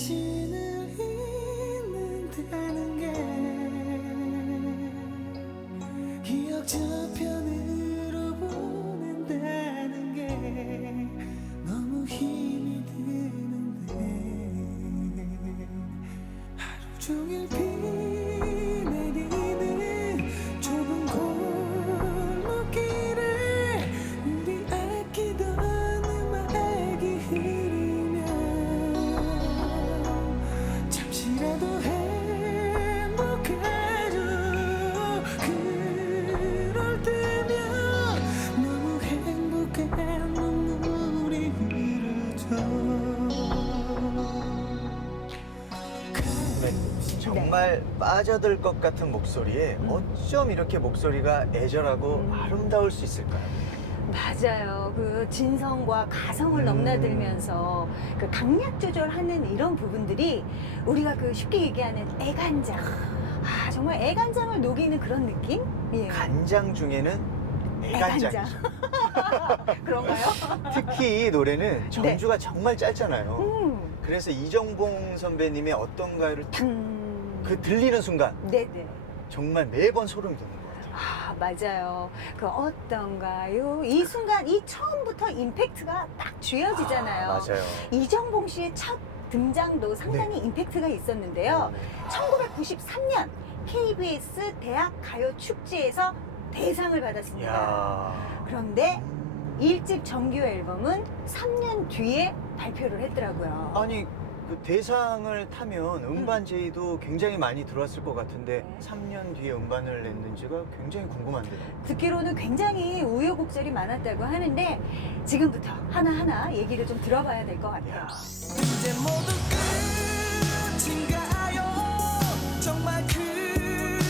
당신을 잊는다는 게 기억 저편으로 보낸다는 게 너무 힘이 드는데 하루 종일 비 내리는 좁은 골목길에 우리 아끼던 음악이 흐르면 잠시라도 행복해져. 그럴 때면 너무 행복해 눈물이 흐르죠. 정말 빠져들 것 같은 목소리에 어쩜 이렇게 목소리가 애절하고 아름다울 수 있을까요? 맞아요. 그 진성과 가성을 넘나들면서 그 강약 조절하는 이런 부분들이 우리가 그 쉽게 얘기하는 애간장. 아, 정말 애간장을 녹이는 그런 느낌? 예. 간장 중에는 애간장이죠. 그런가요? 특히 이 노래는 전주가 정말 짧잖아요. 음. 그래서 이정봉 선배님의 어떤가요를 딱 음. 그 들리는 순간 네네. 정말 매번 소름이 돋는 것 같아요. 아, 맞아요. 그 어떤가요? 이 순간, 이 처음부터 임팩트가 딱 쥐어지잖아요. 맞아요. 이정봉 씨의 첫 등장도 상당히 임팩트가 있었는데요. 1993년 KBS 대학 가요 축제에서 대상을 받았습니다. 이야. 그런데 1집 정규 앨범은 3년 뒤에 발표를 했더라고요. 아니 그 대상을 타면 음반 제의도 굉장히 많이 들어왔을 것 같은데 네. 3년 뒤에 음반을 냈는지가 굉장히 궁금한데요. 듣기로는 굉장히 우여곡절이 많았다고 하는데 지금부터 하나하나 얘기를 좀 들어봐야 될 것 같아요. 이제 모두 끝인가요? 정말 그런가요?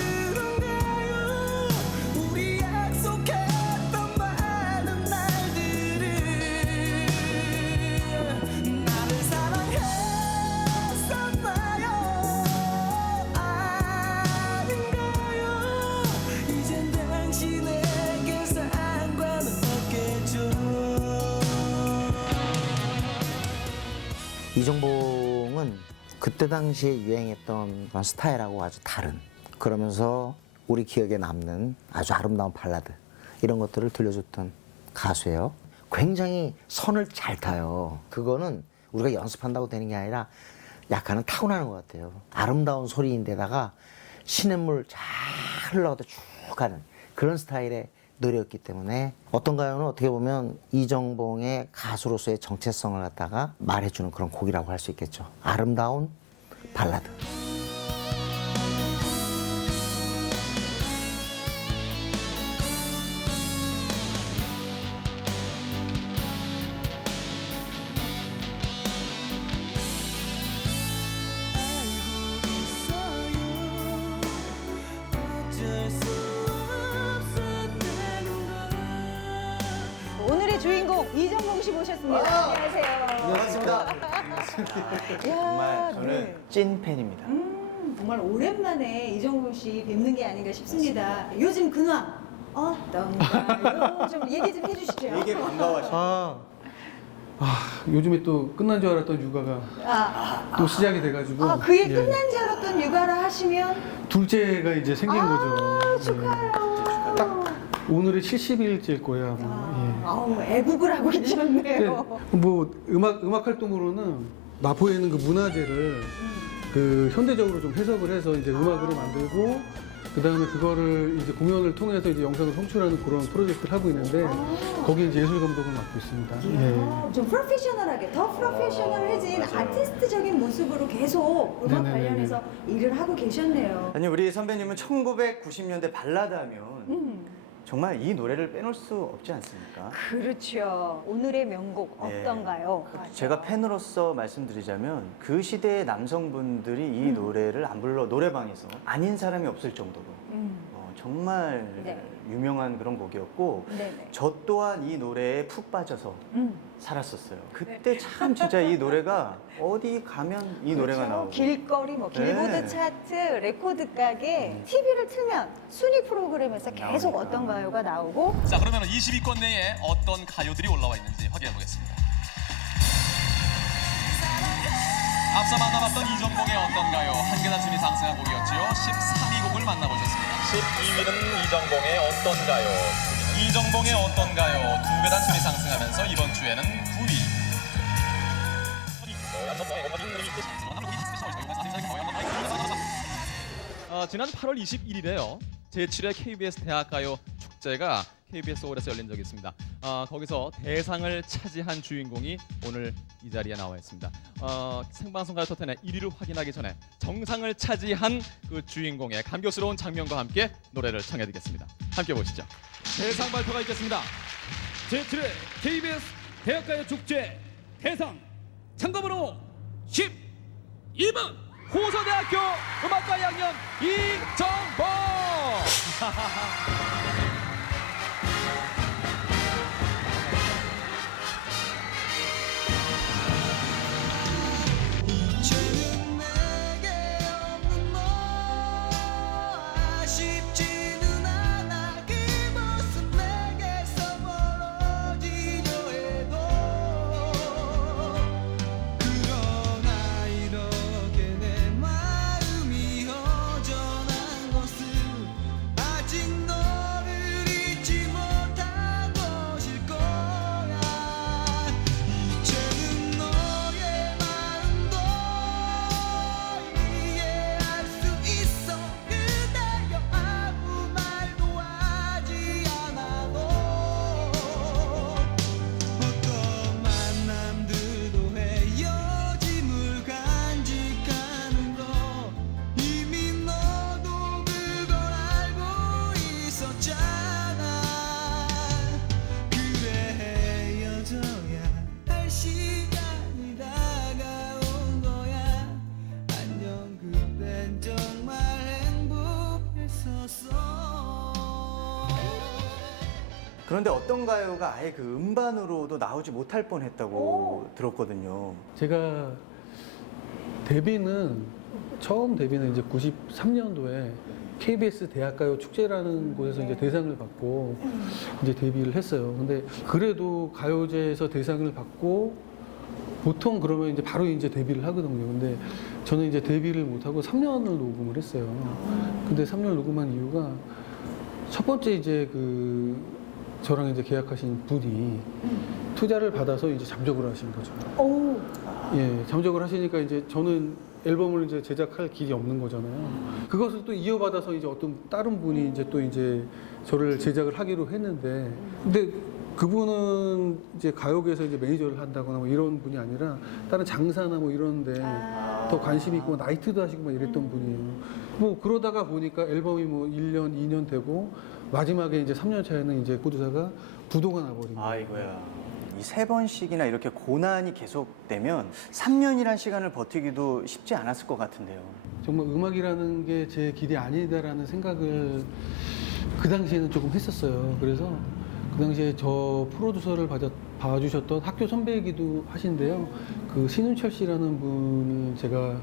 우리 약속했던 많은 날들을 나를 사랑했었나요? 아닌가요? 이젠 당신에게 상관은 없겠죠. 이정봉은 그때 당시에 유행했던 그런 스타일하고 아주 다른, 그러면서 우리 기억에 남는 아주 아름다운 발라드 이런 것들을 들려줬던 가수예요. 굉장히 선을 잘 타요. 그거는 우리가 연습한다고 되는 게 아니라 약간은 타고나는 것 같아요. 아름다운 소리인데다가 시냇물 잘 흘러가다 쭉 가는 그런 스타일의 노래였기 때문에 어떤가요는 어떻게 보면 이정봉의 가수로서의 정체성을 갖다가 말해주는 그런 곡이라고 할 수 있겠죠. 아름다운 발라드. 오늘의 주인공 이정봉 씨 모셨습니다. 안녕하세요. 반갑습니다. 정말 저는 네. 찐 팬입니다. 정말 오랜만에 이정봉 씨 뵙는 게 아닌가 싶습니다. 요즘 근황 어떤가요? 좀 얘기 좀 해주시죠. 되게 반가워하시죠. 요즘에 또 끝난 줄 알았던 육아가 또 시작이 돼가지고 그게 예. 끝난 줄 알았던 육아를 하시면 둘째가 이제 생긴 거죠. 축하해요. 오늘이 70일째일 거예요. 아마. 아우, 애국을 하고 예. 계셨네요. 뭐 음악 활동으로는 마포에 있는 그 문화재를 그 현대적으로 좀 해석을 해서 이제 음악으로 만들고 그 다음에 그거를 이제 공연을 통해서 이제 영상을 송출하는 그런 프로젝트를 하고 있는데 거기 이제 예술 감독을 맡고 있습니다. 예. 좀 프로페셔널하게 더 프로페셔널해진 아티스트적인 모습으로 계속 음악 네네네네. 관련해서 일을 하고 계셨네요. 아니 우리 선배님은 1990년대 발라드 하면 정말 이 노래를 빼놓을 수 없지 않습니까? 그렇죠. 오늘의 명곡 네. 어떤가요? 제가 팬으로서 말씀드리자면 그 시대의 남성분들이 이 노래를 안 불러 노래방에서 아닌 사람이 없을 정도로 정말 네. 유명한 그런 곡이었고 네네. 저 또한 이 노래에 푹 빠져서 살았었어요. 그때 참 진짜 이 노래가 어디 가면 이 노래가 그렇죠. 나오고 길거리, 뭐 빌보드 네. 차트, 레코드 가게, TV를 틀면 순위 프로그램에서 계속 어떤 가요가 나오고 자, 그러면 20위권 내에 어떤 가요들이 올라와 있는지 확인해 보겠습니다. 앞서 만나봤던 이정봉의 어떤가요? 한 계단 순위 상승한 곡이었지요. 13위 곡을 만나보셨습니다. 12위는 이정봉의 어떤가요? 이정봉의 어떤가요? 두 계단 순위 상승하면서 이번 주에는 9위. 지난 8월 21일에요. 제7회 KBS 대학가요 축제가 KBS 홀에서 열린 적이 있습니다. 거기서 대상을 차지한 주인공이 오늘 이 자리에 나와 있습니다. 생방송 가요 톱10의 1위를 확인하기 전에 정상을 차지한 그 주인공의 감격스러운 장면과 함께 노래를 청해드리겠습니다. 함께 보시죠. 대상 발표가 있겠습니다. 제7회 KBS 대학가요 축제 대상 참가번호 12번 호서대학교 음악과 2학년 이정봉. 이제는 내게 없는 너 아쉽지는 않아 그 모습 내게서 멀어지려 해도 그러나 이렇게 내 마음이 허전한 것은 아직 너를 잊지 못한 것일 거야. 이제는 너의 마음도 이해할 수 있어. 그대여 아무 말도 하지 않아도 어떤 만남들도 헤어짐을 간직하는 거 이미 너도 그걸 알고 있었잖아. 그래 헤어져야 할 시간이 다가온 거야. 안녕 그땐 정말 행복했었어. 그런데 어떤가요가 아예 그 음반으로도 나오지 못할 뻔했다고 들었거든요. 제가 처음 데뷔는 이제 93년도에 KBS 대학가요 축제라는 곳에서 이제 대상을 받고 이제 데뷔를 했어요. 근데 그래도 가요제에서 대상을 받고 보통 그러면 이제 바로 이제 데뷔를 하거든요. 근데 저는 이제 데뷔를 못하고 3년을 녹음을 했어요. 근데 3년 녹음한 이유가 첫 번째 이제 저랑 이제 계약하신 분이 투자를 받아서 이제 잠적을 하신 거죠. 예, 잠적을 하시니까 이제 저는 앨범을 이제 제작할 길이 없는 거잖아요. 그것을 또 이어받아서 이제 어떤 다른 분이 이제 또 이제 저를 제작을 하기로 했는데, 근데 그분은 이제 가요계에서 이제 매니저를 한다거나 뭐 이런 분이 아니라 다른 장사나 뭐 이런데 더 관심이 있고 나이트도 하시고 막 이랬던 분이에요. 뭐 그러다가 보니까 앨범이 뭐 1년, 2년 되고 마지막에 이제 3년 차에는 이제 프로듀서가 부도가 나버린 거예요. 아이고야. 이 3번씩이나 이렇게 고난이 계속되면 3년이란 시간을 버티기도 쉽지 않았을 것 같은데요. 정말 음악이라는 게 제 길이 아니다라는 생각을 그 당시에는 조금 했었어요. 그래서 그 당시에 저 프로듀서를 봐주셨던 학교 선배이기도 하신데요. 그 신은철 씨라는 분을 제가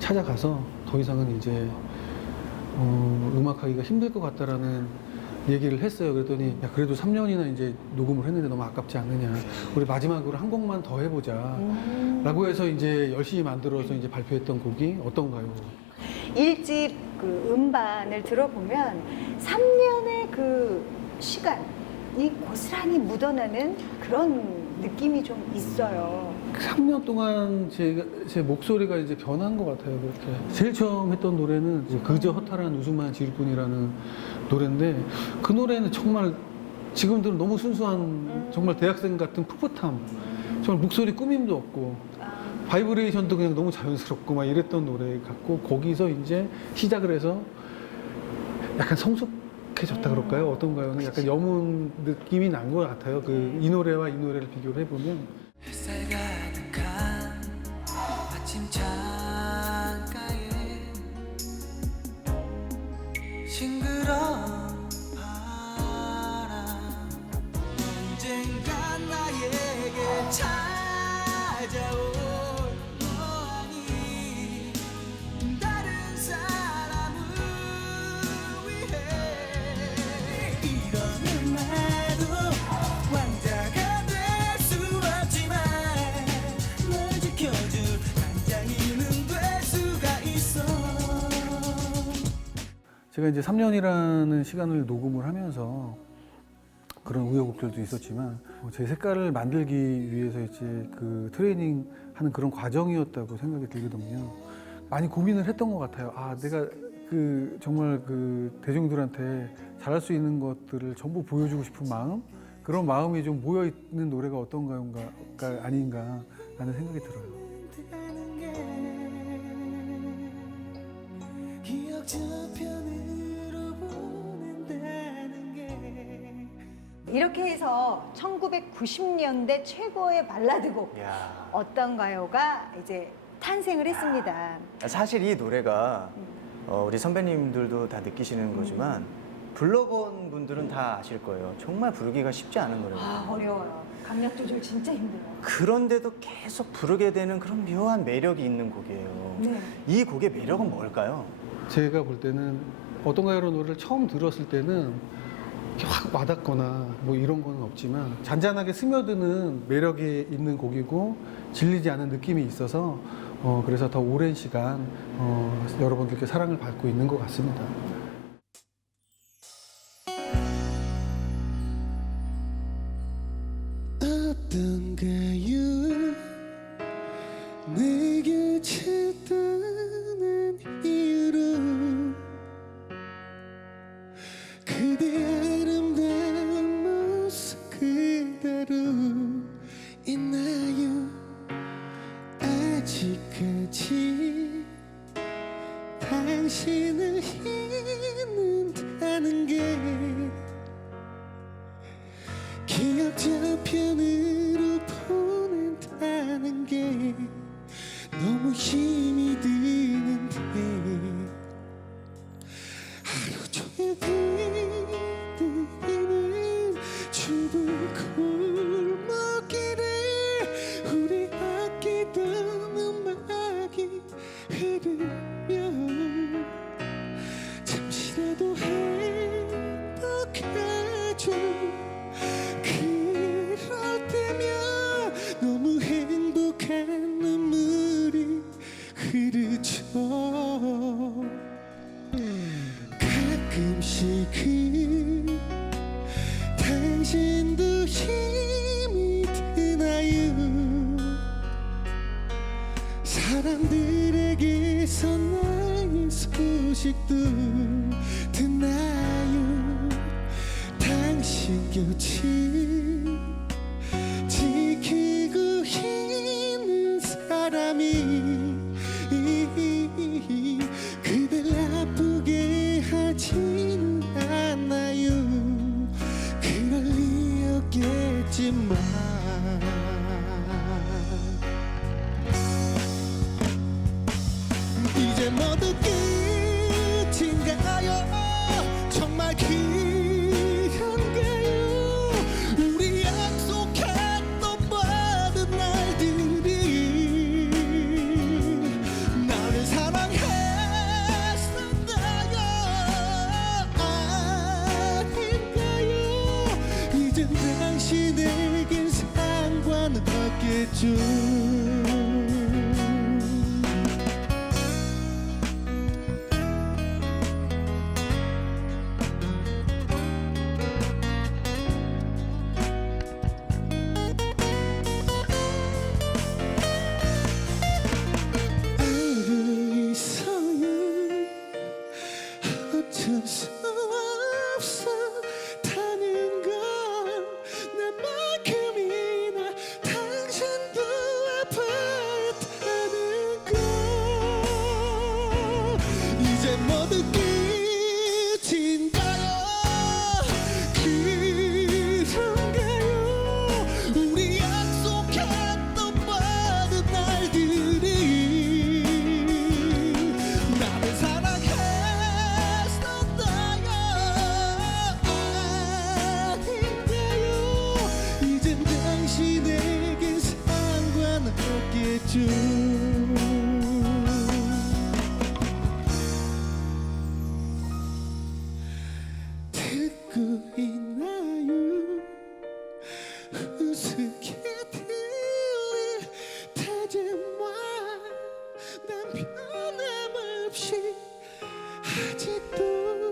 찾아가서 더 이상은 이제 음악하기가 힘들 것 같다라는 얘기를 했어요. 그랬더니 야, 그래도 3년이나 이제 녹음을 했는데 너무 아깝지 않느냐. 우리 마지막으로 한 곡만 더 해보자. 라고 해서 이제 열심히 만들어서 이제 발표했던 곡이 어떤가요? 1집 그 음반을 들어보면 3년의 그 시간이 고스란히 묻어나는 그런 느낌이 좀 있어요. 3년 동안 제 목소리가 이제 변한 것 같아요. 그렇게. 제일 처음 했던 노래는 이제 그저 허탈한 웃음만 지을 뿐이라는 노래인데 그 노래는 정말 지금 들으면 너무 순수한 정말 대학생 같은 풋풋함, 정말 목소리 꾸밈도 없고 바이브레이션도 그냥 너무 자연스럽고 막 이랬던 노래 같고 거기서 이제 시작을 해서 약간 성숙해졌다 그럴까요? 어떤가요? 약간 여문 느낌이 난 것 같아요. 이 노래와 이 노래를 비교를 해보면. 햇살 가득한 아침 창가에 싱그러운 바람 언젠가 나에게 찾아올 너 아니 다른 사람을 위해 이러면 나도 왕자가 될 수 없지만 제가 이제 3년이라는 시간을 녹음을 하면서 그런 우여곡절도 있었지만 제 색깔을 만들기 위해서 이제 그 트레이닝 하는 그런 과정이었다고 생각이 들거든요. 많이 고민을 했던 것 같아요. 아, 내가 그 정말 그 대중들한테 잘할 수 있는 것들을 전부 보여주고 싶은 마음, 그런 마음이 좀 모여 있는 노래가 어떤가가 아닌가라는 생각이 들어요. 기억 저편으로 보낸다는 게 이렇게 해서 1990년대 최고의 발라드곡 이야. 어떤가요가 이제 탄생을 했습니다. 사실 이 노래가 우리 선배님들도 다 느끼시는 거지만 불러본 분들은 다 아실 거예요. 정말 부르기가 쉽지 않은 노래예요. 아, 어려워요. 강약 조절 진짜 힘들어요. 그런데도 계속 부르게 되는 그런 묘한 매력이 있는 곡이에요. 네. 이 곡의 매력은 뭘까요? 제가 볼 때는 어떤가요라는 노래를 처음 들었을 때는 이렇게 확 와닿거나 뭐 이런 거는 없지만 잔잔하게 스며드는 매력이 있는 곡이고 질리지 않은 느낌이 있어서 그래서 더 오랜 시간 여러분들께 사랑을 받고 있는 것 같습니다. 어떤가요 내 곁에 떠난 이유로 그대 아름다운 모습 그대로 있나요 아직까지 당신을 잊는다는 게 기억 저편으로 보낸다는 게 너무 힘이 드는데 하루 종일 들리는 좁은 골목길에 우리 아끼던 음악이 흐르면 잠시라도 행복하죠 그럴 때면 너무 행복한 눈물이 흐르죠 가끔씩은 당신도 힘이 드나요 사람들에게서 나의 소식도 듣나요 당신 곁을 지키고 있는 사람이 그댈 아프게 하지는 않아요 그럴 리 없겠지만 이제 모두 끝인가요 정말 그런가요 우리 약속했던 모든 날들이 나를 사랑했었나요 아닌가요 이젠 당신에겐 상관없겠죠 어쩔 수 없어 타는 건 내만큼이나 당신도 아팠다는 건 이제 모두 끝인가요 그런가요 우리 약속했던 모든 날들이 나를 사랑했었나요 아닌가요 이젠 당신에겐 상관없겠죠 듣고 있나요 우습게 들릴 다짐과 난 변함없이 아직도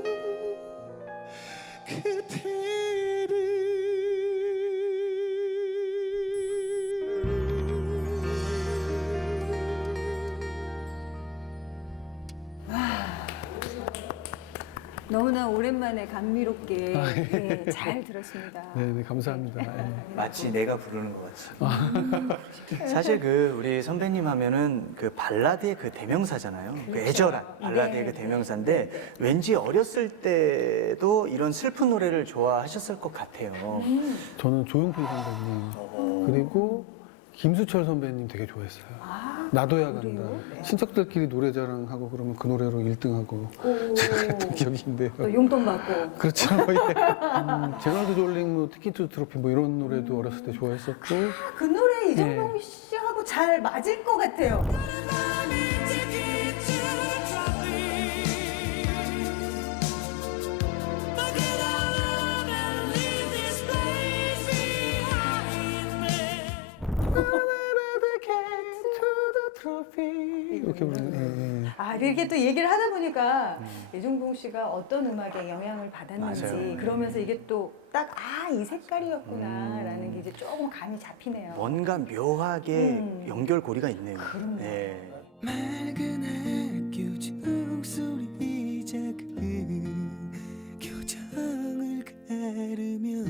너무나 오랜만에 감미롭게 예, 잘 들었습니다. 네, 감사합니다. 예. 마치 내가 부르는 것 같이. 사실 그 우리 선배님 하면은 그 발라드의 그 대명사잖아요. 그 애절한 발라드의 그 대명사인데 왠지 어렸을 때도 이런 슬픈 노래를 좋아하셨을 것 같아요. 저는 조용필 선배님 그리고 김수철 선배님 되게 좋아했어요. 나도야 간다. 친척들끼리 노래자랑하고 그러면 그 노래로 1등하고 제가 했던 기억이 있는데요. 또 용돈 받고. 그렇죠. 예. 제널드 졸링, 뭐 티키투 트로피 뭐 이런 노래도 어렸을 때 좋아했었고. 그 노래 이정동 씨하고 잘 맞을 것 같아요. 이렇게 부르는. 예. 아, 이렇게 또 얘기를 하다 보니까 이종동 씨가 어떤 음악에 영향을 받았는지 맞아요. 그러면서 이게 또 딱 이 색깔이었구나라는 게 이제 조금 감이 잡히네요. 뭔가 묘하게 연결고리가 있네요. 네. 맑은 학교 종소리 작은 교정을 가르며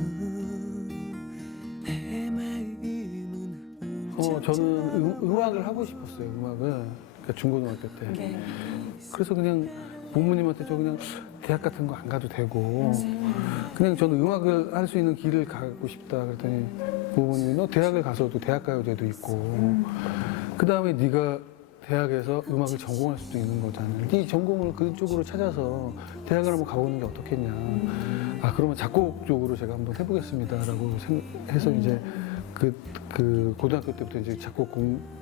내 마음은 저는 음악을 하고 싶었어요. 음악을. 그러니까 중고등학교 때. 네. 그래서 그냥 부모님한테 저 그냥 대학 같은 거 안 가도 되고 그냥 저는 음악을 할 수 있는 길을 가고 싶다 그랬더니 부모님이 너 대학을 가서도 대학가요제도 있고 그 다음에 네가 대학에서 음악을 전공할 수도 있는 거잖아. 네 전공을 그쪽으로 찾아서 대학을 한번 가보는 게 어떻겠냐. 아 그러면 작곡 쪽으로 제가 한번 해보겠습니다라고 해서 이제 그 고등학교 때부터 이제 작곡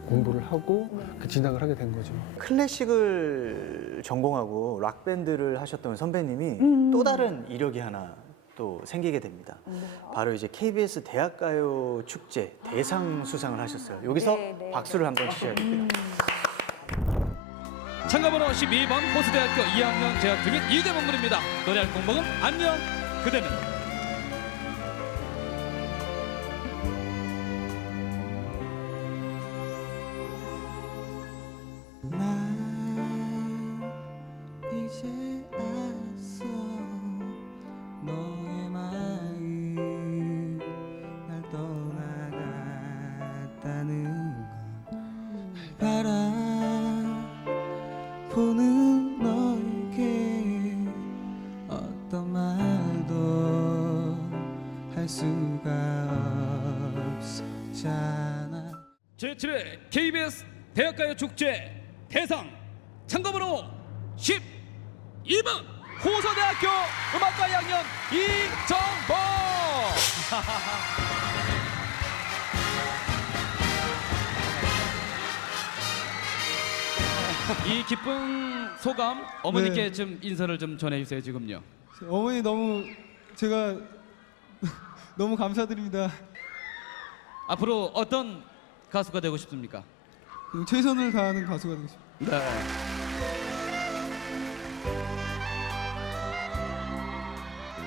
공부를 하고 그 진학을 하게 된 거죠. 클래식을 전공하고 락 밴드를 하셨던 선배님이 또 다른 이력이 하나 또 생기게 됩니다. 바로 이제 KBS 대학가요 축제 대상 수상을 하셨어요. 여기서 네, 네. 박수를 한번 치셔야 됩니다. 참가번호 12번 호수대학교 2학년 재학 중인 이재범 군입니다. 노래할 곡목은 안녕 그대는. 나 이제 알았어 너의 마음 날 떠나갔다는 걸 바라보는 너에게 어떤 말도 할 수가 없었잖아. 제7회 KBS 대학가요 축제 대상 참가번호 12번 호서대학교 음악과 2학년 이정범. 이 기쁜 소감 어머니께 네. 좀 인사를 좀 전해주세요. 지금요. 어머니 너무 제가 너무 감사드립니다. 앞으로 어떤 가수가 되고 싶습니까? 최선을 다하는 가수가 되고 싶습니다. 네.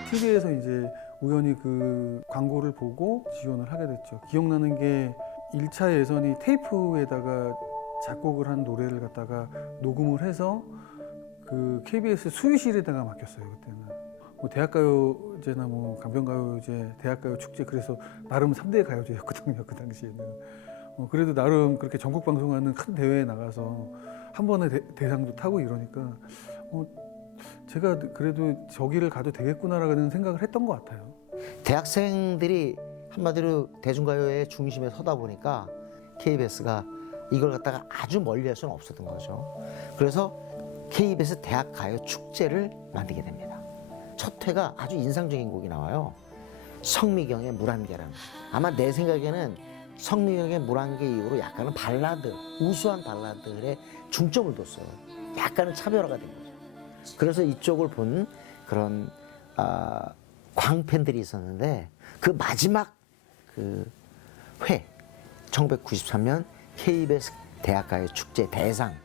TV에서 이제 우연히 그 광고를 보고 지원을 하게 됐죠. 기억나는 게 1차 예선이 테이프에다가 작곡을 한 노래를 갖다가 녹음을 해서 그 KBS 수의실에다가 맡겼어요. 그때는 뭐 대학가요제나 뭐 강변가요제, 대학가요 축제 그래서 나름 3대 가요제였거든요. 그 당시에는. 그래도 나름 그렇게 전국 방송하는 큰 대회에 나가서 한 번에 대상도 타고 이러니까 제가 그래도 저기를 가도 되겠구나라는 생각을 했던 것 같아요. 대학생들이 한마디로 대중가요의 중심에 서다 보니까 KBS가 이걸 갖다가 아주 멀리 할 수는 없었던 거죠. 그래서 KBS 대학가요 축제를 만들게 됩니다. 첫 회가 아주 인상적인 곡이 나와요. 성미경의 물 한 계란. 아마 내 생각에는 성미경의 물 한 개 이후로 약간은 발라드, 우수한 발라드에 중점을 뒀어요. 약간은 차별화가 된 거죠. 그래서 이쪽을 본 그런 광팬들이 있었는데 그 마지막 그 회 1993년 KBS 대학가요 축제 대상의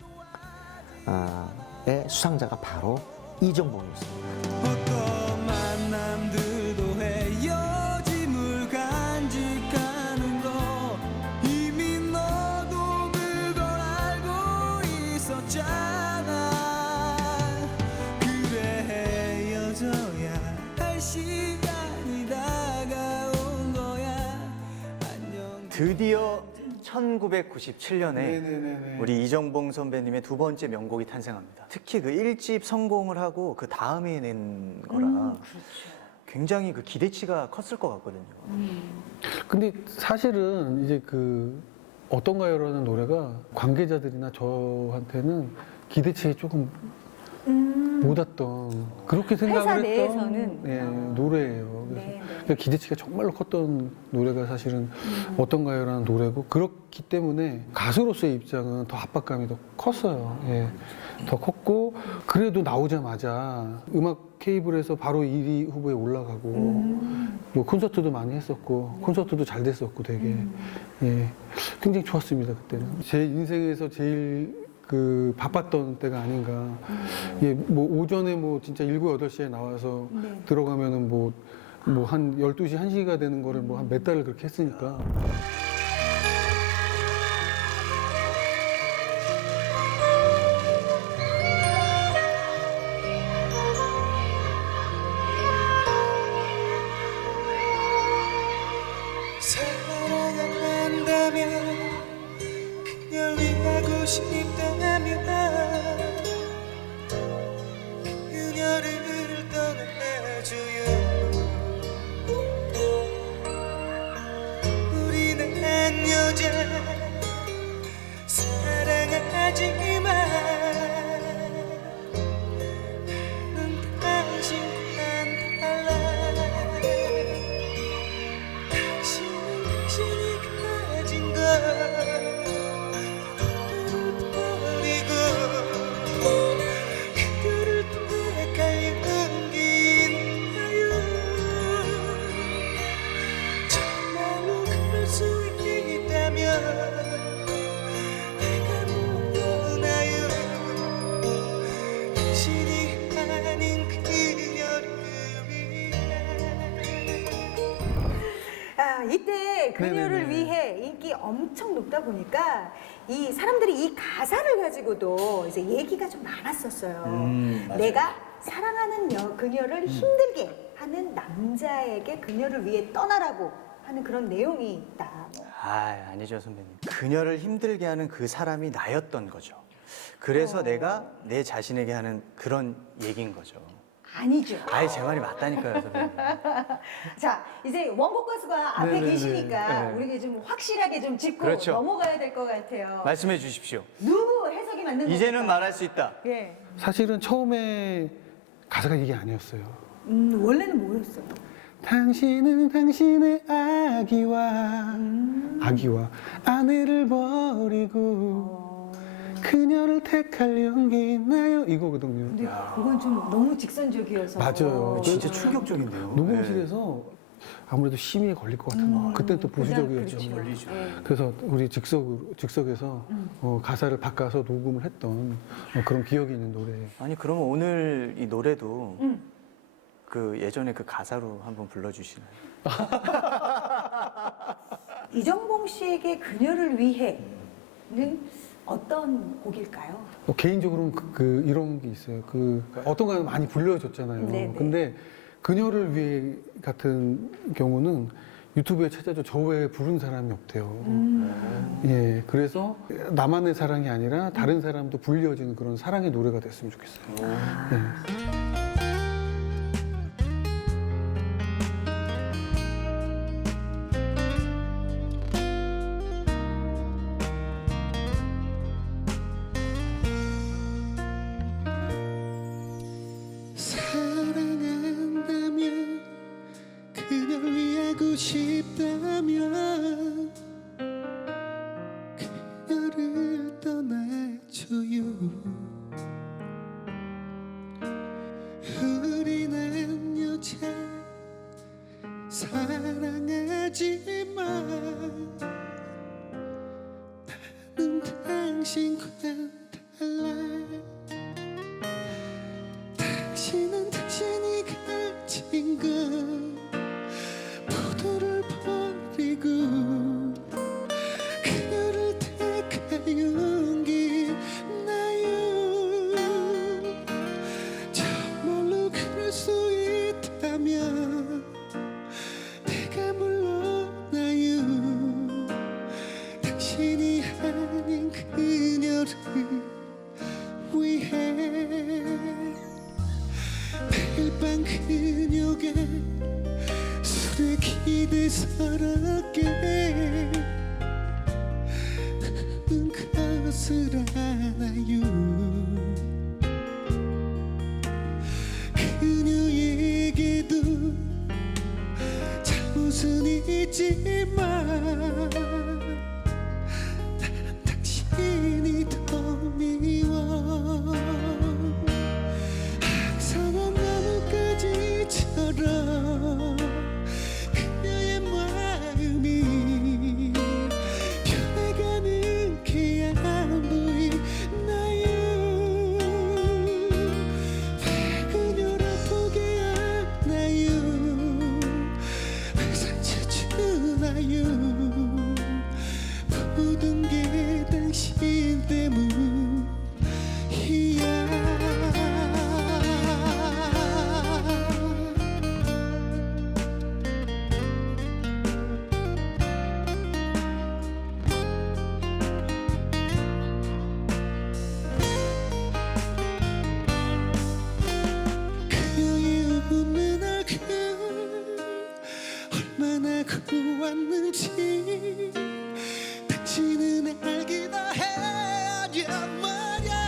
수상자가 바로 이정범이었습니다. 어떤 만남들도 헤어짐을 간직하는 거 이미 너도 그걸 알고 있었잖아. 그래 드디어 1997년에 네네네네. 우리 이정봉 선배님의 두 번째 명곡이 탄생합니다. 특히 그 1집 성공을 하고 그 다음에 낸 거라 그렇죠. 굉장히 그 기대치가 컸을 것 같거든요. 근데 사실은 이제 그 어떤가요라는 노래가 관계자들이나 저한테는 기대치에 조금 못 왔던 그렇게 생각을 회사 했던 내에서는? 예, 노래예요. 그래서 네, 네. 그러니까 기대치가 정말로 컸던 노래가 사실은 어떤가요라는 노래고 그렇기 때문에 가수로서의 입장은 더 압박감이 더 컸어요. 예, 더 컸고 그래도 나오자마자 음악 케이블에서 바로 1위 후보에 올라가고 뭐 콘서트도 많이 했었고 콘서트도 잘 됐었고 되게 예, 굉장히 좋았습니다 그때는. 제 인생에서 제일 그 바빴던 때가 아닌가. 예, 뭐 오전에 뭐 진짜 7, 8시에 나와서 네. 들어가면은 뭐 한 12시, 1시가 되는 거를 뭐 한 몇 달을 그렇게 했으니까. 사랑한다면 그녀를 위하고 싶다면 그녀를 떠나줘요. 우리는 한 여자 사랑하지만 나는 당신과는 달라. 당신이 가진 것 버리고 그들을 택할 용기 있나요? 정말로 그럴 수 있다면 내가 물러나요. 당신이 아닌 그녀를 위해. 아, 이때 그녀를 네네네. 위해 인기 엄청 높다 보니까 이 사람들이 이 가사를 가지고도 이제 얘기가 좀 많았었어요. 맞아요. 내가 사랑하는 그녀를 힘들게 하는 남자에게 그녀를 위해 떠나라고 하는 그런 내용이 있다. 아니죠 선배님. 그녀를 힘들게 하는 그 사람이 나였던 거죠. 그래서 내가 내 자신에게 하는 그런 얘기인 거죠. 아니죠. 제 말이 맞다니까요 선배님. 자, 이제 원곡 가수가 앞에 네네네. 계시니까 네. 우리가 좀 확실하게 좀 짚고 그렇죠. 넘어가야 될 것 같아요. 말씀해 주십시오. 누구 해석이 맞는 이제는 겁니까? 말할 수 있다. 예. 사실은 처음에 가사가 이게 아니었어요. 원래는 뭐였어요? 당신은 당신의 아기와 아내를 버리고 그녀를 택할 용기 있나요? 이거거든요. 근데 그건 좀 너무 직선적이어서. 맞아요. 진짜 충격적인데요. 녹음실에서 아무래도 심의에 걸릴 것 같은 거. 그때 또 보수적이었죠. 그렇죠. 걸리죠. 그래서 우리 즉석에서 가사를 바꿔서 녹음을 했던 그런 기억이 있는 노래예요. 아니 그러면 오늘 이 노래도 그 예전에 그 가사로 한번 불러주시나요? 이정봉 씨에게 그녀를 위해는 어떤 곡일까요? 개인적으로는 이런 게 있어요. 어떤 가는 많이 불려줬잖아요. 네네. 근데 그녀를 위해 같은 경우는 유튜브에 찾아도 저 외에 부른 사람이 없대요. 예, 그래서 나만의 사랑이 아니라 다른 사람도 불려지는 그런 사랑의 노래가 됐으면 좋겠어요. 예. 사랑한다면 그녀를 위하고 싶다면 그녀를 떠나줘요. 우리는 여자 사랑하지만 나는 당신과 달라. 당신은 당신이 가진 것 모두를 버리고 그녀를 택할 용기 나요. 정말로 그럴 수 있다면 내가 물러나요. 그녀를 위해 매일 밤 그녀가 술에 기대 살았게 것을 알아요. 그녀에게도 잘못은 있지만 난 당신이 더 미워. 항상 나뭇가지처럼 그녀의 마음이 변해가는 게 안 보이나요. 왜 그녀를 보게 하나요. 왜 상처 주나요. 모든 게 당신 때문이야. 그녀의 웃는 얼굴 얼마나 고왔는지 당신은 알기나 해야란 말야.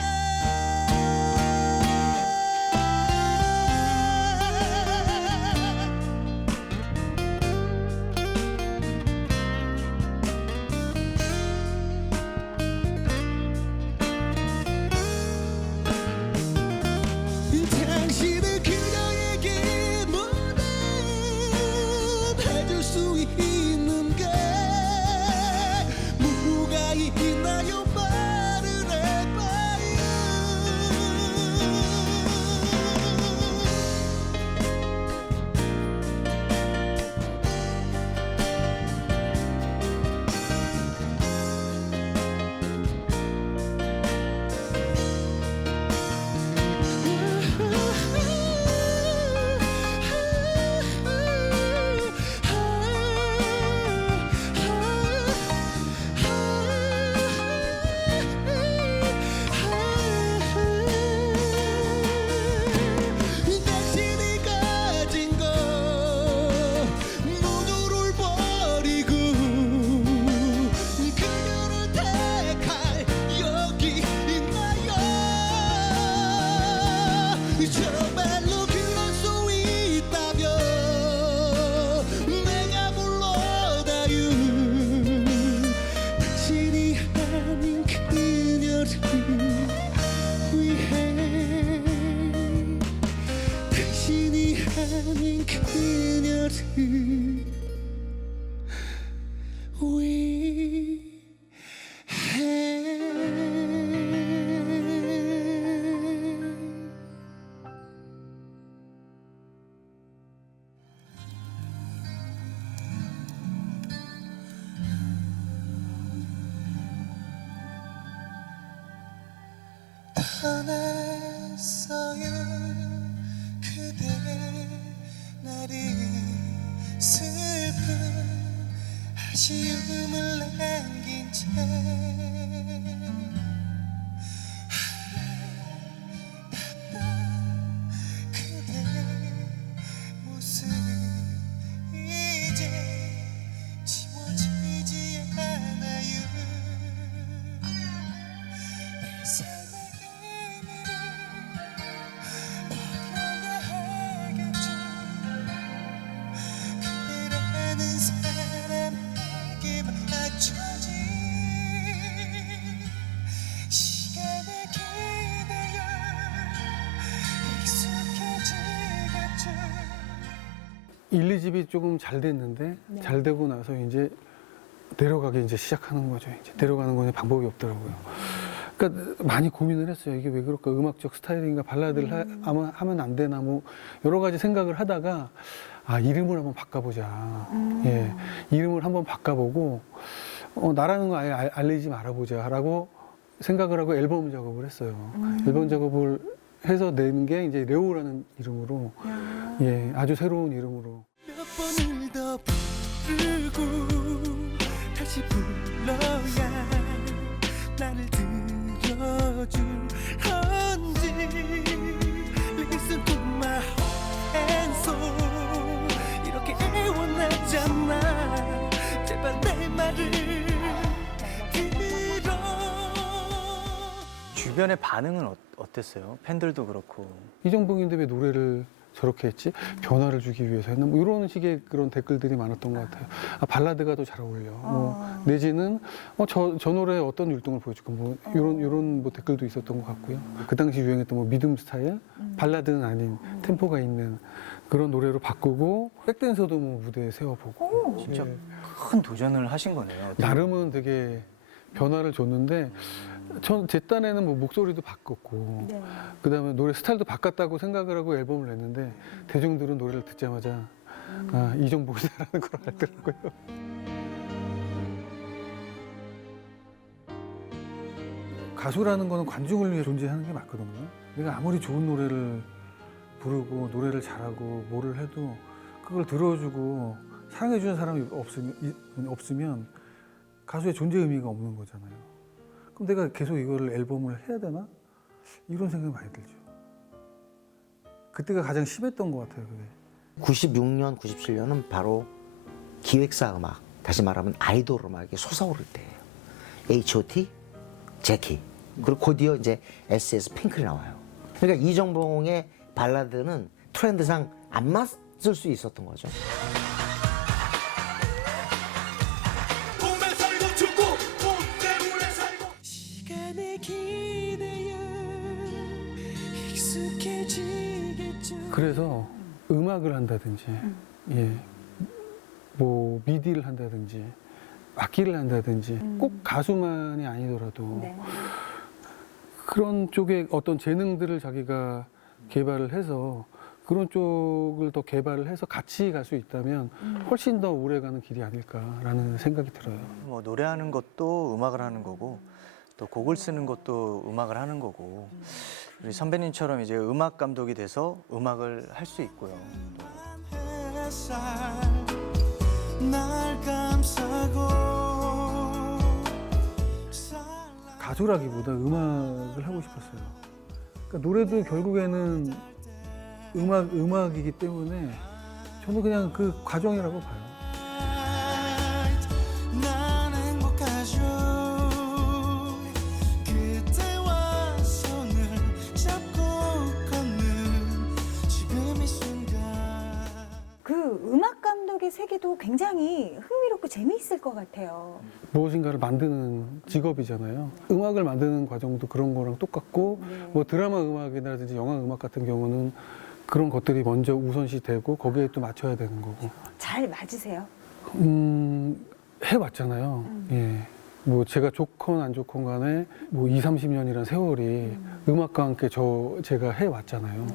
당신은 그녀에게 뭐든 해줄 수 있는가. 뭐가 있나요. 말을 해봐요. 당신이 가진 것 모두를 버리고 그녀를 택할 여기 있나요. 정말로 그럴 수 있다면 내가 불러다요. 당신이 아닌 그녀를 위해 당신이 아닌 그녀를 위해. 떠났어요. 그대 나를 슬픈 아쉬움을 남긴 채 그대 모습 이제 지워지지 않아요. 내 삶의 의미를 알아야 하겠죠. 그대라는 사람에게 맞춰진 시간에 기대어 익숙해지겠죠. 1, 2집이 조금 잘 됐는데 잘 되고 나서 이제 내려가기 이제 시작하는 거죠. 이제 내려가는 거는 방법이 없더라고요. 그러니까 많이 고민을 했어요. 이게 왜 그럴까? 음악적 스타일인가? 발라드를 하면 안 되나? 뭐 여러 가지 생각을 하다가 이름을 한번 바꿔보자. 예, 이름을 한번 바꿔보고 나라는 거 아예 알리지 말아보자라고 생각을 하고 앨범 작업을 했어요. 앨범 작업을 해서 낸 게 이제 레오라는 이름으로 예, 아주 새로운 이름으로. 몇 번을 더 부르고 다시 불러야 나를 들어 들어줄런지 Listen to my heart and soul 이렇게 애원하잖아 제발 내 말을 들어 주변의 반응은 어땠어요? 팬들도 그렇고. 이정복인데 왜 노래를 저렇게 했지? 변화를 주기 위해서 했나? 뭐 이런 식의 그런 댓글들이 많았던 것 같아요. 아, 발라드가 더 잘 어울려. 뭐 내지는 저 노래에 어떤 율동을 보여줄까? 뭐 이런 뭐 댓글도 있었던 것 같고요. 그 당시 유행했던 뭐 미듬 스타일, 발라드는 아닌 템포가 있는 그런 노래로 바꾸고 백댄서도 뭐 무대에 세워보고. 진짜 예. 큰 도전을 하신 거네요. 나름은 되게 변화를 줬는데 제 딴에는 뭐 목소리도 바꿨고 네. 그다음에 노래 스타일도 바꿨다고 생각을 하고 앨범을 냈는데 대중들은 노래를 듣자마자 아, 이정복이다라는 걸 알더라고요. 가수라는 거는 관중을 위해 존재하는 게 맞거든요. 내가 아무리 좋은 노래를 부르고 노래를 잘하고 뭐를 해도 그걸 들어주고 사랑해주는 사람이 없으면 가수의 존재 의미가 없는 거잖아요. 그럼 내가 계속 이거를 앨범을 해야 되나? 이런 생각이 많이 들죠. 그때가 가장 심했던 것 같아요, 그게. 96년, 97년은 바로 기획사 음악, 다시 말하면 아이돌 음악이 솟아오를 때예요. H.O.T, 제키, 그리고 곧이어 이제 SS 핑클이 나와요. 그러니까 이정봉의 발라드는 트렌드상 안 맞을 수 있었던 거죠. 시간에 기대어 익숙해지겠죠 그래서 음악을 한다든지, 예, 뭐 미디를 한다든지, 악기를 한다든지, 꼭 가수만이 아니더라도 네. 그런 쪽에 어떤 재능들을 자기가 개발을 해서 그런 쪽을 더 개발을 해서 같이 갈 수 있다면 훨씬 더 오래가는 길이 아닐까라는 생각이 들어요. 뭐 노래하는 것도 음악을 하는 거고 또 곡을 쓰는 것도 음악을 하는 거고 우리 선배님처럼 이제 음악 감독이 돼서 음악을 할 수 있고요. 햇살 날 감싸고 가수라기보다 음악을 하고 싶었어요. 그러니까 노래도 결국에는 음악이기 때문에 저는 그냥 그 과정이라고 봐요. 난 행복하죠 그대와 손을 잡고 걷는 지금 이 순간 그 음악 감독의 세계도 굉장히 흥미롭고 재미있을 것 같아요. 무엇인가를 만드는 직업이잖아요. 음악을 만드는 과정도 그런 거랑 똑같고 뭐 드라마 음악이라든지 영화 음악 같은 경우는 그런 것들이 먼저 우선시 되고 거기에 또 맞춰야 되는 거고. 잘 맞으세요? 해왔잖아요. 예. 뭐 제가 좋건 안 좋건 간에 뭐 20, 30년이란 세월이 음악과 함께 제가 해왔잖아요.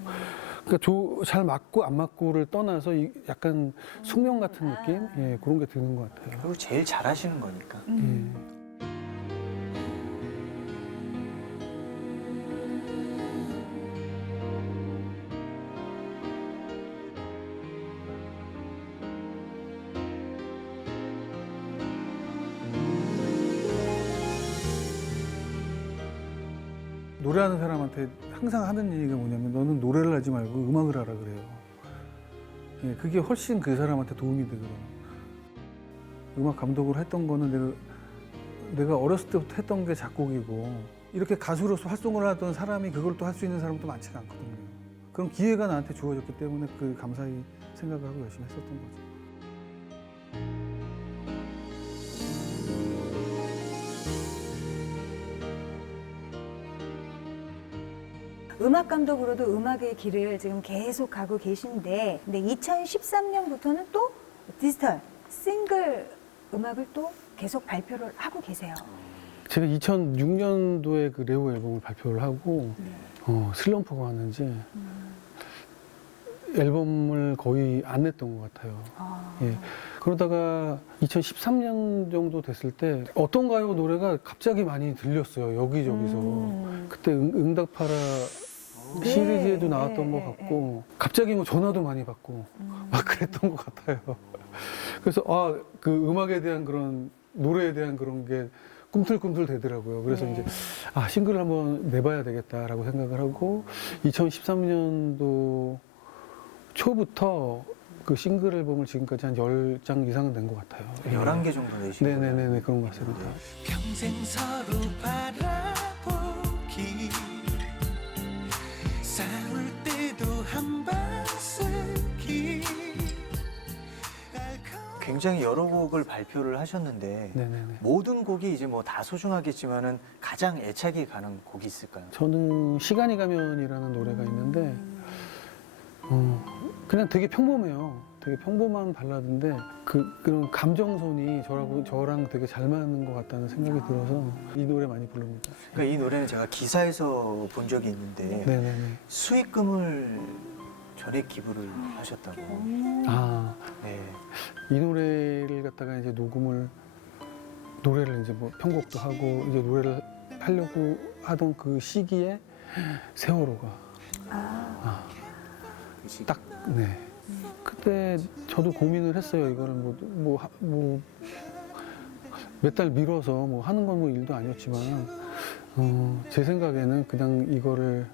그러니까 잘 맞고 안 맞고를 떠나서 약간 숙명 같은 느낌? 예, 그런 게 드는 것 같아요. 그리고 제일 잘하시는 거니까. 예. 노래하는 사람한테 항상 하는 얘기가 뭐냐면 너는 노래를 하지 말고 음악을 하라 그래요. 예, 그게 훨씬 그 사람한테 도움이 되거든요. 음악 감독을 했던 거는 내가 어렸을 때부터 했던 게 작곡이고 이렇게 가수로서 활동을 하던 사람이 그걸 또 할 수 있는 사람도 많지가 않거든요. 그런 기회가 나한테 주어졌기 때문에 그 감사히 생각을 하고 열심히 했었던 거죠. 음악 감독으로도 음악의 길을 지금 계속 가고 계신데, 근데 2013년부터는 또 디지털 싱글 음악을 또 계속 발표를 하고 계세요. 제가 2006년도에 그 레오 앨범을 발표를 하고 슬럼프가 왔는지 앨범을 거의 안 냈던 것 같아요. 예. 그러다가 2013년 정도 됐을 때 어떤 가요 노래가 갑자기 많이 들렸어요. 여기저기서. 그때 응답하라 시리즈에도 나왔던 것 같고 갑자기 뭐 전화도 많이 받고 막 그랬던 것 같아요. 그래서 그 음악에 대한 그런 노래에 대한 그런 게 꿈틀꿈틀 되더라고요. 그래서 이제 싱글을 한번 내봐야 되겠다라고 생각을 하고 2013년도 초부터 그 싱글 앨범을 지금까지 한 10장 이상은 낸 것 같아요. 11개 정도 내신 거예요? 네네네, 그런 것 같습니다. 평생 서로 바라보기 싸울 때도 한번 쓰기 굉장히 여러 곡을 발표를 하셨는데 네네네. 모든 곡이 이제 뭐 다 소중하겠지만은 가장 애착이 가는 곡이 있을까요? 저는 시간이 가면이라는 노래가 있는데 그냥 되게 평범해요. 되게 평범한 발라드인데 그런 감정선이 저랑 되게 잘 맞는 것 같다는 생각이 들어서 이 노래 많이 부릅니다. 그러니까 이 노래는 제가 기사에서 본 적이 있는데 네네네. 수익금을 전액 기부를 하셨다고. 네. 이 노래를 갖다가 이제 노래를 이제 뭐 편곡도 하고 이제 노래를 하려고 하던 그 시기에 세월호가 딱 네. 그때 저도 고민을 했어요. 이거를 몇 달 미뤄서 뭐 하는 건 뭐 일도 아니었지만 제 생각에는 그냥 이거를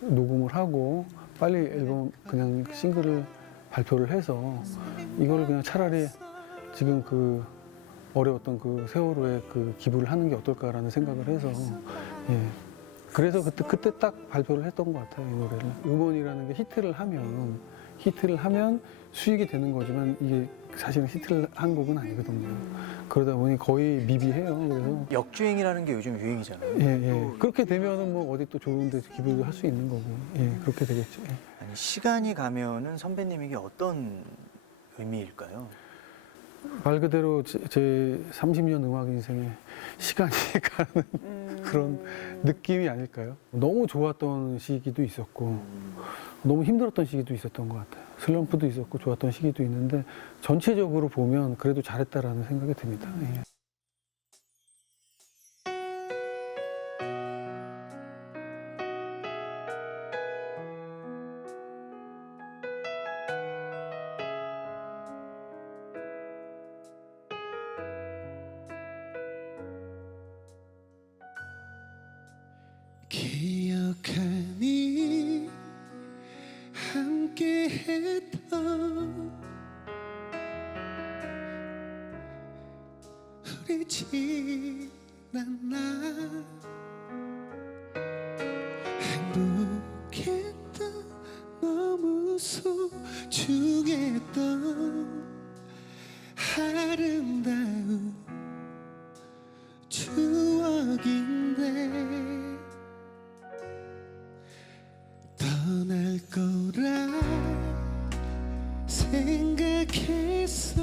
녹음을 하고 빨리 앨범 그냥 싱글을 발표를 해서 이거를 그냥 차라리 지금 그 어려웠던 그 세월호에 그 기부를 하는 게 어떨까라는 생각을 해서 예. 그래서 그때 딱 발표를 했던 것 같아요. 이 노래를. 음원이라는 게 히트를 하면 수익이 되는 거지만 이게 사실은 히트를 한 곡은 아니거든요. 그러다 보니 거의 미비해요. 그래서 역주행이라는 게 요즘 유행이잖아요. 예. 그렇게 되면은 뭐 어디 또 좋은 데 기부도 할 수 있는 거고. 예, 그렇게 되겠죠. 예. 아니, 시간이 가면은 선배님에게 어떤 의미일까요? 말 그대로 제 30년 음악 인생에 시간이 가는 그런 느낌이 아닐까요? 너무 좋았던 시기도 있었고 너무 힘들었던 시기도 있었던 것 같아요. 슬럼프도 있었고 좋았던 시기도 있는데 전체적으로 보면 그래도 잘했다라는 생각이 듭니다. 예. 기억하니 함께했던 우리 지난 날 행복했던 너무 소중했던 아름다운 추억인데 떠날 거라 생각했어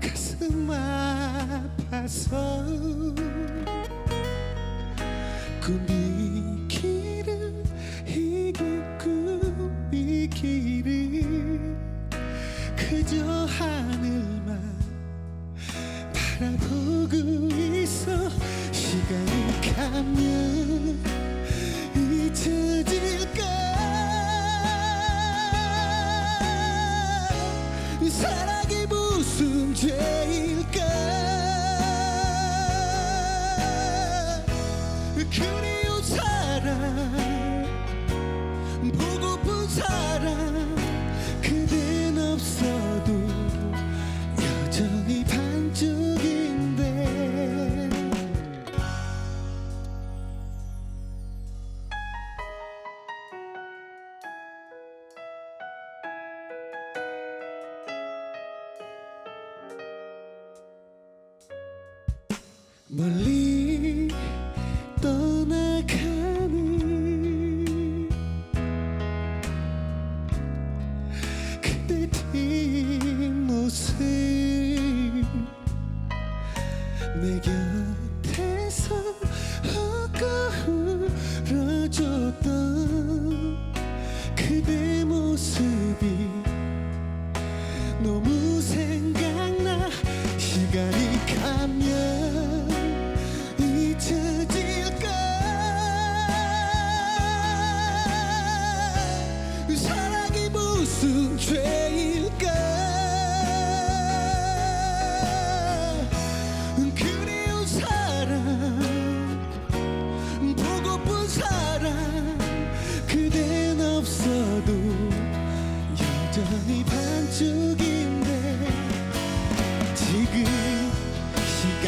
가슴 아파서 꿈이 길을 이길 꿈이 길을 그저 하늘만 바라보고 있어 시간이 가면 잊혀질까 사랑이 무슨 죄일까 그리운 사람 보고픈 사람 그댄 없어도 여전히 반쪽인데 멀리 떠나가는 그대 뒷모습 내 곁에서 웃고 울어줬던 그대 모습이 너무 생각나 시간이 가면 잊혀질까 사랑이 무슨 죄일까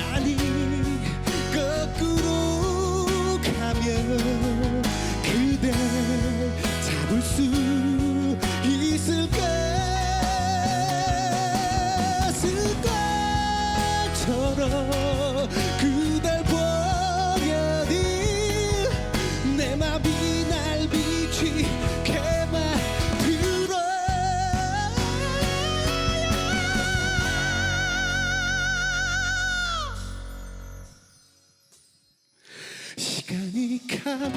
시간이 거꾸로 가면 그댈 잡을 수 있을까 습관처럼 그댈 보려니 내 맘이 날 비추게만 들어 시간이 가면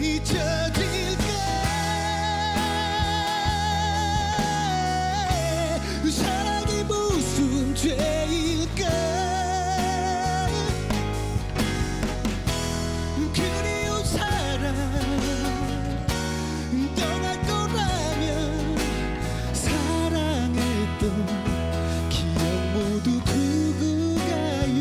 잊어질까 사랑이 무슨 죄일까 그리운 사람 떠날 거라면 사랑했던 기억 모두 두고 가요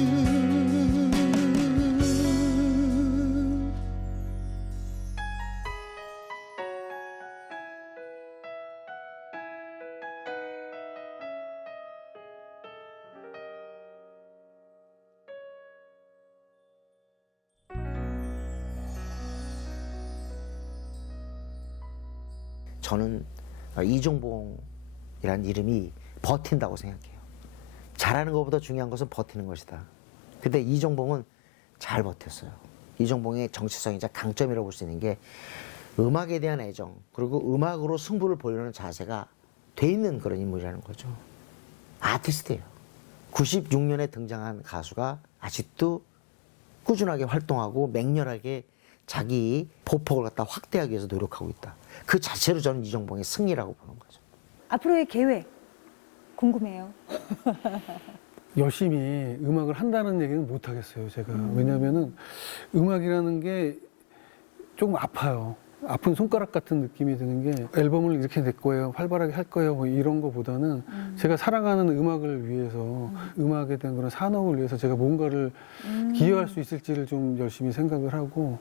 저는 이종봉이라는 이름이 버틴다고 생각해요. 잘하는 것보다 중요한 것은 버티는 것이다. 근데 이종봉은 잘 버텼어요. 이종봉의 정체성이자 강점이라고 볼 수 있는 게 음악에 대한 애정 그리고 음악으로 승부를 보려는 자세가 돼 있는 그런 인물이라는 거죠. 아티스트예요. 96년에 등장한 가수가 아직도 꾸준하게 활동하고 맹렬하게 자기 보폭을 갖다 확대하기 위해서 노력하고 있다. 그 자체로 저는 이종봉의 승리라고 보는 거죠. 앞으로의 계획 궁금해요. 열심히 음악을 한다는 얘기는 못 하겠어요, 제가. 왜냐면은 음악이라는 게 조금 아파요. 아픈 손가락 같은 느낌이 드는 게 앨범을 이렇게 낼 거예요, 활발하게 할 거예요, 뭐 이런 거보다는 제가 사랑하는 음악을 위해서 음악에 대한 그런 산업을 위해서 제가 뭔가를 기여할 수 있을지를 좀 열심히 생각을 하고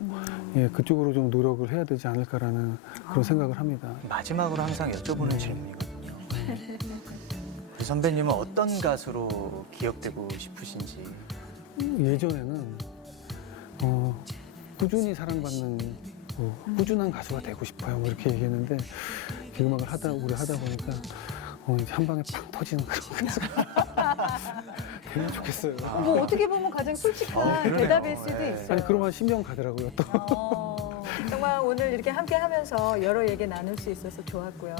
예, 그쪽으로 좀 노력을 해야 되지 않을까라는 그런 생각을 합니다. 마지막으로 항상 여쭤보는 질문이거든요. 우리 선배님은 어떤 가수로 기억되고 싶으신지. 예전에는 꾸준히 사랑받는 꾸준한 가수가 되고 싶어요. 뭐 이렇게 얘기했는데 음악을 오래 하다 보니까 이제 한 방에 팍 터지는 그런 가수가 되면 좋겠어요. 뭐 어떻게 보면 가장 솔직한 그러네요. 대답일 수도 예. 있어요. 아니 그러면 심정 가더라고요 또. 정말 오늘 이렇게 함께 하면서 여러 얘기 나눌 수 있어서 좋았고요.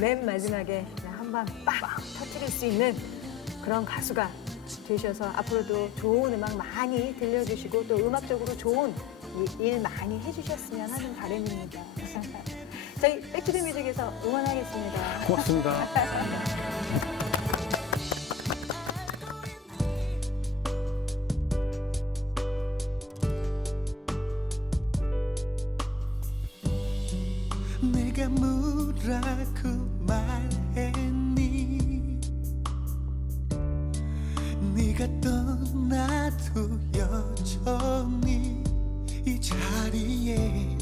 맨 마지막에 한 방 빡 터뜨릴 수 있는 그런 가수가 되셔서 앞으로도 좋은 음악 많이 들려주시고 또 음악적으로 좋은 일 많이 해주셨으면 하는 바람입니다. 저희 백투더뮤직에서 응원하겠습니다. 고맙습니다. 내가 뭐라고 말했니 네가 떠나도 여전히 이 자리에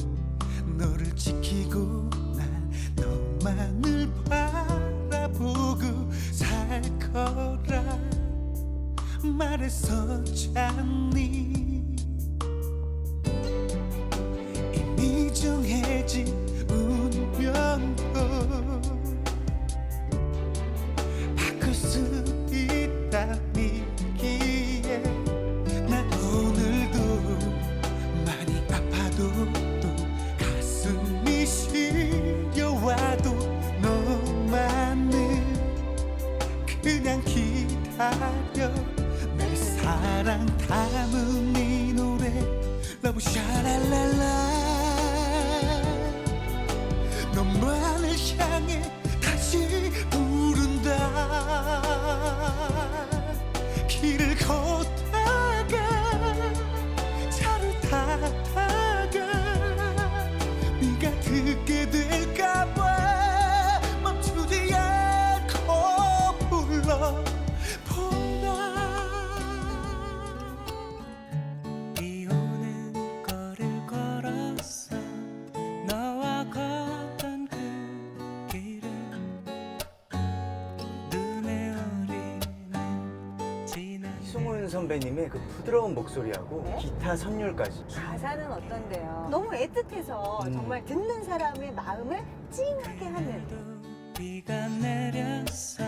너를 지키고 난 너만을 바라보고 살 거라 말했었잖니 이미 정해진 운명도 바꿀 수 있다 믿기에 난 오늘도 많이 아파도 또 가슴이 시려와도 너만을 그냥 기다려 내 사랑 담은 이 노래 러브 샤랄랄라 너만을 향해 다시 부른다 길을 걷다가 차를 타다가 네가 듣게 될까봐 멈추지 않고 불러본다 비 오는 거리를 걸었어 선배님의 그 부드러운 목소리하고 네? 기타 선율까지. 가사는 어떤데요? 너무 애틋해서 정말 듣는 사람의 마음을 찡하게 하는. 비가 내렸어